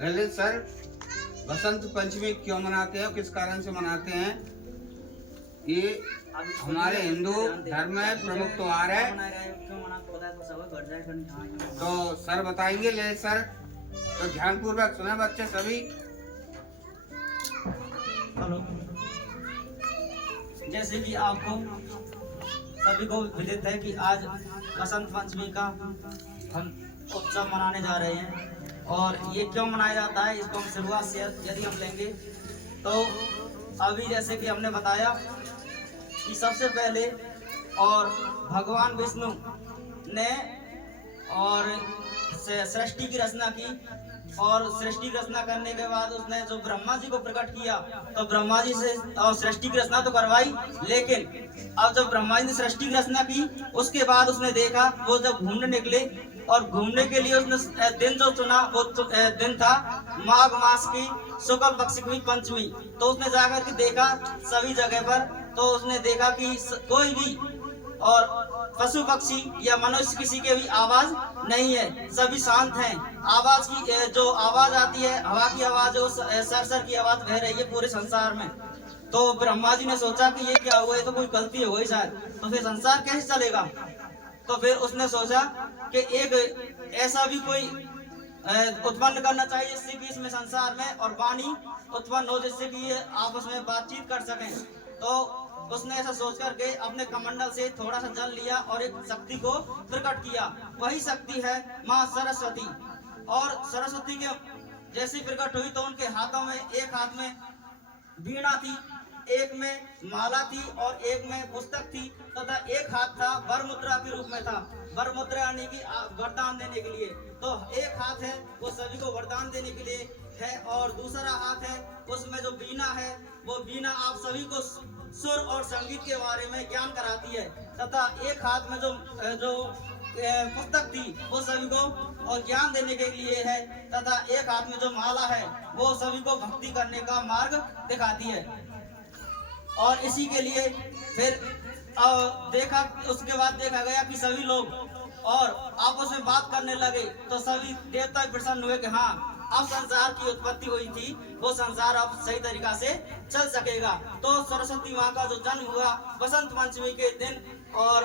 Lalit sir, Basant Panchami क्यों मनाते हैं, किस कारण से मनाते हैं? ये हमारे हिंदू धर्म में प्रमुख त्योहार है। तो सर बताएंगे ललित सर, तो ध्यान पूर्वक सुने बच्चे सभी। हेलो, जैसे कि आपको सभी को विदित है कि आज बसंत पंचमी का हम उत्सव मनाने जा रहे हैं। और ये क्यों मनाया जाता है, इसको हम शुरुआत से यदि हम लेंगे तो अभी जैसे कि हमने बताया कि सबसे पहले और भगवान विष्णु ने और सृष्टि की रचना की, और सृष्टि की रचना करने के बाद उसने जो ब्रह्मा जी को प्रकट किया, तो ब्रह्मा जी से और सृष्टि की रचना तो करवाई, लेकिन अब जब ब्रह्मा जी ने सृष्टि की रचना की उसके बाद उसने देखा, वो जब घूमने निकले और घूमने के लिए उसने दिन जो चुना वो दिन था माघ मास की शुक्ल पक्ष की पंचमी। तो उसने जाकर के देखा सभी जगह पर, तो उसने देखा कि कोई भी और पशु पक्षी या मनुष्य किसी के भी आवाज नहीं है, सभी शांत हैं। आवाज की जो आवाज आती है, हवा की आवाज, सर की आवाज बह रही है पूरे संसार में। तो ब्रह्मा जी ने सोचा कि ये क्या हुआ है, तो कोई गलती हो गई शायद, तो फिर संसार कैसे चलेगा। तो फिर उसने सोचा कि एक ऐसा भी कोई उत्पन्न करना चाहिए जिससे कि इसमें संसार में और वाणी उत्पन्न हो, जिससे कि ये आपस में बातचीत कर सकें। तो उसने ऐसा सोच करके अपने कमंडल से थोड़ा सा जल लिया और एक शक्ति को प्रकट किया। वही शक्ति है माँ सरस्वती। और सरस्वती के जैसी प्रकट हुई तो उनके हाथों में, एक हाथ में वीणा थी, एक में माला थी और एक में पुस्तक थी, तथा एक हाथ था वर मुद्रा के रूप में था। वर मुद्रा यानी कि वरदान देने के लिए। तो एक हाथ है वो सभी को वरदान देने के लिए है, और दूसरा हाथ है उसमें जो वीणा है, वो वीणा आप सभी को सुर और संगीत के बारे में ज्ञान कराती है। तथा एक हाथ में जो पुस्तक थी वो सभी को और ज्ञान देने के लिए है, तथा एक हाथ में जो माला है वो सभी को भक्ति करने का मार्ग दिखाती है। और इसी के लिए फिर उसके बाद देखा गया कि सभी लोग और आपस में बात करने लगे, तो सभी देवता प्रसन्न हुए कि हाँ, अब संसार की उत्पत्ति हुई थी वो संसार अब सही तरीका से चल सकेगा। तो सरस्वती माँ का जो जन्म हुआ बसंत पंचमी के दिन, और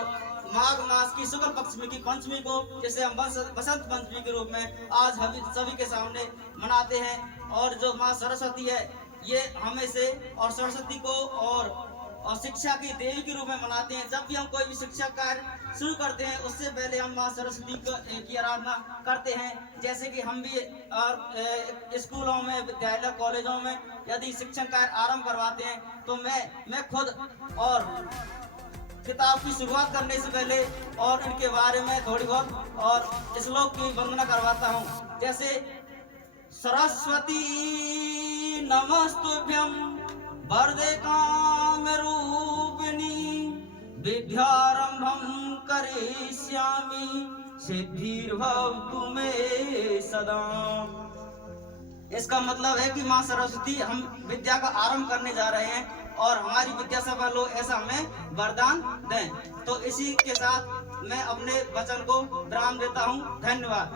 माघ मास की शुक्ल पक्ष की पंचमी को, जिसे हम बसंत पंचमी के रूप में आज हम सभी के सामने मनाते हैं। और जो माँ सरस्वती है ये हमें से और सरस्वती को और शिक्षा की देवी के रूप में मनाते हैं। जब भी हम कोई भी शिक्षा कार्य शुरू करते हैं उससे पहले हम माँ सरस्वती की आराधना करते हैं। जैसे कि हम भी स्कूलों में, विद्यालय, कॉलेजों में यदि शिक्षण कार्य आरंभ करवाते हैं तो मैं खुद और किताब की शुरुआत करने से पहले और इनके बारे में थोड़ी बहुत और श्लोक की वंदना करवाता हूँ। जैसे सरस्वती नमस्तुभ्यं वरदे कामरूपिणी विद्यारंभं करिष्यामि सिद्धिर्भवतु मे सदा। इसका मतलब है कि माँ सरस्वती हम विद्या का आरंभ करने जा रहे हैं और हमारी विद्या सफल हो ऐसा हमें वरदान दें। तो इसी के साथ मैं अपने वचन को विराम देता हूँ। धन्यवाद।